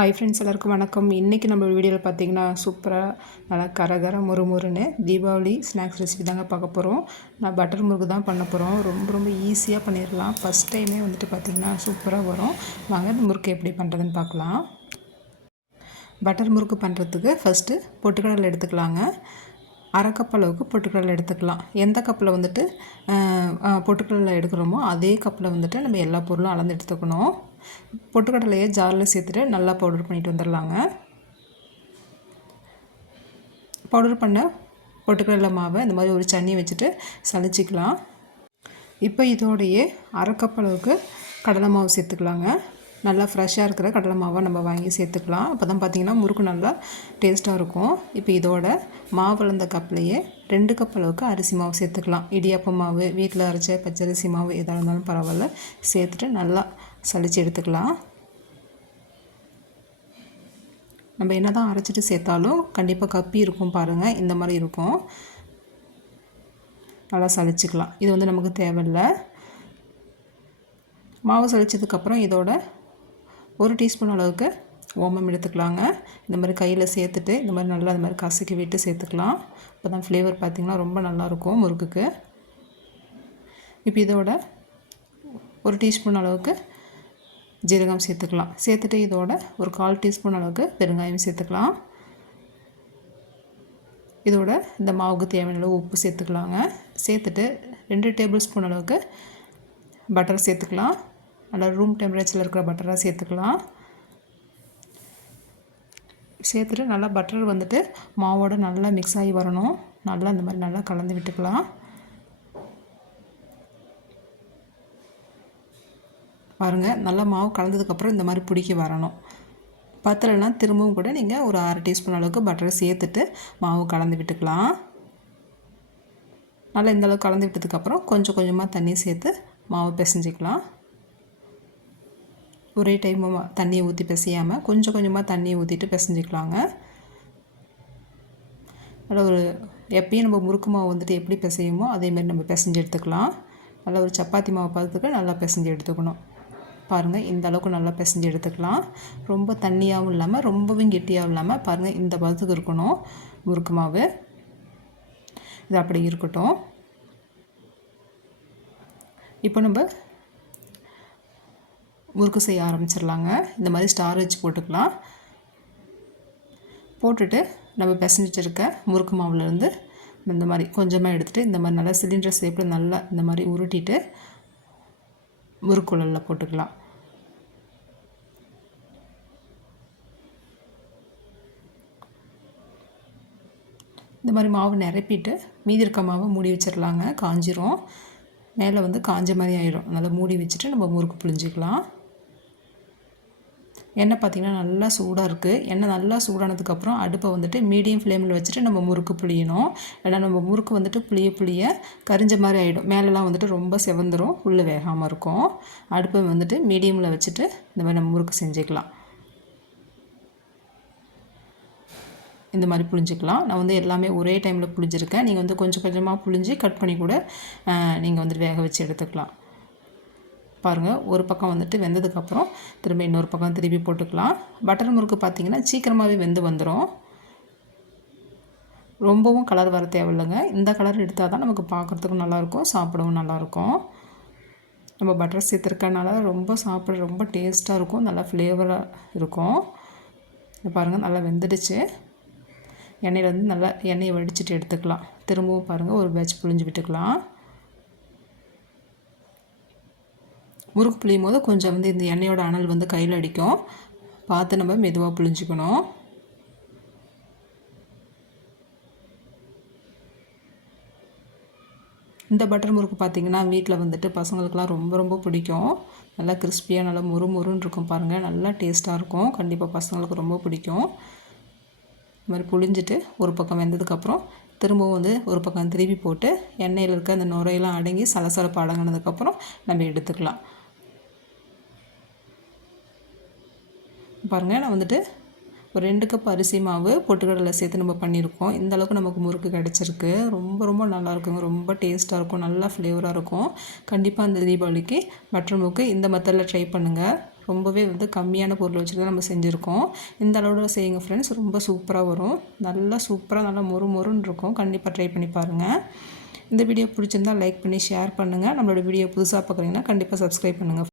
Hi friends, எல்லாருக்கும் வணக்கம். இன்றைக்கி நம்ம வீடியோவில் பார்த்தீங்கன்னா சூப்பராக நல்லா கரகர முறுமுறுன்னு தீபாவளி ஸ்நாக்ஸ் ரெசிபி தாங்க பார்க்க போகிறோம். நான் பட்டர் முறுக்கு தான் பண்ண போகிறோம். ரொம்ப ஈஸியாக பண்ணிடலாம். ஃபஸ்ட் டைமே வந்துட்டு பார்த்திங்கன்னா சூப்பராக வரும். வாங்க முறுக்கு எப்படி பண்ணுறதுன்னு பார்க்கலாம். பட்டர் முறுக்கு பண்ணுறதுக்கு ஃபஸ்ட்டு பொட்டுக்கடலை எடுத்துக்கலாங்க. அரை கப் அளவுக்கு பொட்டுக்கடலை எடுத்துக்கலாம். எந்த கப்பில் வந்துட்டு பொட்டுக்கடலை எடுக்கிறோமோ அதே கப்பில் வந்துட்டு நம்ம எல்லா பொருளும் அளந்து எடுத்துக்கணும். பொட்டுக்கடலையை ஜாரில் சேர்த்துட்டு நல்லா பவுடர் பண்ணிட்டு வந்துடலாங்க. பவுடர் பண்ண பொட்டுக்கடலை மாவை இந்த மாதிரி ஒரு சன்னி வச்சுட்டு சளிச்சிக்கலாம். இப்போ இதோடையே அரை கப் அளவுக்கு கடலை மாவு சேர்த்துக்கலாங்க. நல்லா ஃப்ரெஷ்ஷாக இருக்கிற கடலை மாவை நம்ம வாங்கி சேர்த்துக்கலாம். அப்போ தான் பார்த்திங்கன்னா முறுக்கு நல்லா டேஸ்ட்டாக இருக்கும். இப்போ இதோட மாவு வளர்ந்த கப்லேயே 2 கப் அளவுக்கு அரிசி மாவு சேர்த்துக்கலாம். இடியாப்ப மாவு, வீட்டில் அரைச்ச பச்சரிசி மாவு எதாக இருந்தாலும் பரவாயில்ல, சேர்த்துட்டு நல்லா சளிச்சு எடுத்துக்கலாம். நம்ம என்ன தான் அரைச்சிட்டு சேர்த்தாலும் கண்டிப்பாக கப்பி இருக்கும் பாருங்கள், இந்த மாதிரி இருக்கும். நல்லா சளிச்சிக்கலாம். இது வந்து நமக்கு தேவையில்லை. மாவு சளிச்சதுக்கப்புறம் இதோட 1 டீஸ்பூன் அளவுக்கு ஓமம் எடுத்துக்கலாங்க. இந்த மாதிரி கையில் சேர்த்துட்டு இந்த மாதிரி நல்லா இந்த மாதிரி கசக்கி விட்டு சேர்த்துக்கலாம். அப்போ தான் ஃப்ளேவர் பார்த்திங்கன்னா ரொம்ப நல்லாயிருக்கும் முறுக்குக்கு. இப்போ இதோட 1 டீஸ்பூன் அளவுக்கு ஜீரகம் சேர்த்துக்கலாம். சேர்த்துட்டு இதோட ஒரு 1/4 டீஸ்பூன் அளவுக்கு பெருங்காயம் சேர்த்துக்கலாம். இதோட இந்த மாவுக்கு தேவையான அளவு உப்பு சேர்த்துக்கலாங்க. சேர்த்துட்டு 2 டேபிள் ஸ்பூன் அளவுக்கு பட்டர் சேர்த்துக்கலாம். நல்லா ரூம் டெம்பரேச்சரில் இருக்கிற பட்டராக சேர்த்துக்கலாம். சேர்த்துட்டு நல்லா பட்டர் வந்துட்டு மாவோடு நல்லா மிக்ஸ் ஆகி வரணும். நல்லா இந்த மாதிரி நல்லா கலந்து விட்டுக்கலாம். பாருங்கள், நல்லா மாவு கலந்ததுக்கப்புறம் இந்த மாதிரி பிடிக்க வரணும். பத்தலைன்னா திரும்பவும் கூட நீங்கள் ஒரு 1/2 டீஸ்பூன் அளவுக்கு பட்டரை சேர்த்துட்டு மாவு கலந்து விட்டுக்கலாம். நல்லா இந்தளவுக்கு கலந்து விட்டதுக்கப்புறம் கொஞ்சம் கொஞ்சமாக தண்ணி சேர்த்து மாவு பிசைஞ்சிக்கலாம். ஒரே டைமாக தண்ணியை ஊற்றி பிசையாமல் கொஞ்சம் கொஞ்சமாக தண்ணியை ஊற்றிட்டு பிசைஞ்சிக்கலாங்க. நல்லா ஒரு எப்பயும் நம்ம முறுக்கு மாவு வந்துட்டு எப்படி பிசையுமோ அதேமாதிரி நம்ம பிசைஞ்சு எடுத்துக்கலாம். நல்லா ஒரு சப்பாத்தி மாவு பதத்துக்கு நல்லா பிசைஞ்சு எடுத்துக்கணும். பாருங்கள், இந்த அளவுக்கு நல்லா பிசைஞ்சு எடுத்துக்கலாம். ரொம்ப தண்ணியாகவும் இல்லாமல் ரொம்பவும் கெட்டியாகவும் இல்லாமல் பாருங்கள், இந்த பதத்துக்கு இருக்கணும் முறுக்கு மாவு. இது அப்படி இருக்கட்டும். இப்போ நம்ம முறுக்கு செய்ய ஆரம்பிச்சிடலாங்க. இந்த மாதிரி ஸ்டார் வச்சு போட்டுக்கலாம். போட்டுட்டு நம்ம பிசைஞ்சு வச்சுருக்க முறுக்கு மாவுலேருந்து இந்த மாதிரி கொஞ்சமாக எடுத்துகிட்டு இந்த மாதிரி நல்லா சிலிண்டர் ஷேப்பில் நல்லா இந்த மாதிரி உருட்டிட்டு முறுக்குழலில் போட்டுக்கலாம். இந்த மாதிரி மாவு நிரப்பிட்டு மீதி இருக்க மாவை மூடி வச்சிடலாங்க. காஞ்சிரும், மேலே வந்து காஞ்ச மாதிரி ஆயிடும். நல்லா மூடி வச்சுட்டு நம்ம முறுக்கு புழிஞ்சிக்கலாம். எண்ணெய் பார்த்திங்கன்னா நல்லா சூடாக இருக்குது. எண்ணெய் நல்லா சூடானதுக்கப்புறம் அடுப்பை வந்துட்டு மீடியம் ஃப்ளேமில் வச்சுட்டு நம்ம முறுக்கு புளியணும். ஏன்னா நம்ம முறுக்கு வந்துட்டு புளிய கரிஞ்ச மாதிரி ஆகிடும். மேலெலாம் வந்துட்டு ரொம்ப செவந்துடும், உள்ளே வேகாமல் இருக்கும். அடுப்பை வந்துட்டு மீடியமில் வச்சுட்டு இந்த மாதிரி நம்ம முறுக்கு செஞ்சுக்கலாம். இந்த மாதிரி புளிஞ்சிக்கலாம். நான் வந்து எல்லாமே ஒரே டைமில் புளிஞ்சிருக்கேன். நீங்கள் வந்து கொஞ்சம் கொஞ்சமாக புளிஞ்சு கட் பண்ணி கூட நீங்கள் வந்துட்டு வேக வச்சு எடுத்துக்கலாம். பாருங்கள், ஒரு பக்கம் வந்துட்டு வெந்ததுக்கப்புறம் திரும்ப இன்னொரு பக்கம் திருப்பி போட்டுக்கலாம். பட்டர் முறுக்கு பார்த்திங்கன்னா சீக்கிரமாகவே வெந்து வந்துடும். ரொம்பவும் கலர் வர தேவையில்லைங்க. இந்த கலர் எடுத்தால் தான் நமக்கு பார்க்குறதுக்கும் நல்லாயிருக்கும், சாப்பிடவும் நல்லாயிருக்கும். நம்ம பட்டர் சேர்த்துருக்கனால ரொம்ப சாப்பிட ரொம்ப டேஸ்ட்டாக இருக்கும், நல்லா ஃப்ளேவராக இருக்கும். பாருங்கள், நல்லா வெந்துடுச்சு. எண்ணெயிலேருந்து நல்லா எண்ணெயை வடிச்சிட்டு எடுத்துக்கலாம். திரும்பவும் பாருங்கள், ஒரு பேட்ச் புழிஞ்சு விட்டுக்கலாம். முறுக்கு புளியும் போது கொஞ்சம் வந்து இந்த எண்ணெயோட அனல் வந்து கையில் அடிக்கும், பார்த்து நம்ம மெதுவாக புளிஞ்சிக்கணும். இந்த பட்டர் முறுக்கு பார்த்திங்கன்னா வீட்டில் வந்துட்டு பசங்களுக்கெலாம் ரொம்ப பிடிக்கும். நல்லா கிறிஸ்பியாக நல்லா முறுமுறுன்னு இருக்கும் பாருங்கள், நல்லா டேஸ்ட்டாக இருக்கும். கண்டிப்பாக பசங்களுக்கு ரொம்ப பிடிக்கும். இது மாதிரி புளிஞ்சிட்டு ஒரு பக்கம் வெந்ததுக்கப்புறம் திரும்பவும் வந்து ஒரு பக்கம் திருப்பி போட்டு எண்ணெயில் இருக்க அந்த நுரையெல்லாம் அடங்கி சலசலப்பு அடங்கினதுக்கப்புறம் நம்ம எடுத்துக்கலாம். பாருங்கள், நான் வந்துட்டு ஒரு 2 கப் அரிசி மாவு பொட்டுக்கடலை சேர்த்து நம்ம பண்ணியிருக்கோம். இந்த அளவுக்கு நமக்கு முறுக்கு கிடச்சிருக்கு. ரொம்ப நல்லா இருக்குங்க. ரொம்ப டேஸ்ட்டாக இருக்கும், நல்லா ஃப்ளேவராக இருக்கும். கண்டிப்பாக அந்த தீபாவளிக்கு பட்டர் முறுக்கு இந்த மெத்தடில் ட்ரை பண்ணுங்கள். ரொம்பவே வந்து கம்மியான பொருள் வச்சு தான் நம்ம செஞ்சுருக்கோம். இந்த அளவோட செய்யுங்க ஃப்ரெண்ட்ஸ், ரொம்ப சூப்பராக வரும். நல்லா சூப்பராக நல்லா மொறு மொறுன்னு இருக்கும். கண்டிப்பாக ட்ரை பண்ணி பாருங்கள். இந்த வீடியோ பிடிச்சிருந்தால் லைக் பண்ணி ஷேர் பண்ணுங்கள். நம்மளோட வீடியோ புதுசாக பார்க்குறீங்கன்னா கண்டிப்பாக சப்ஸ்கிரைப் பண்ணுங்கள்.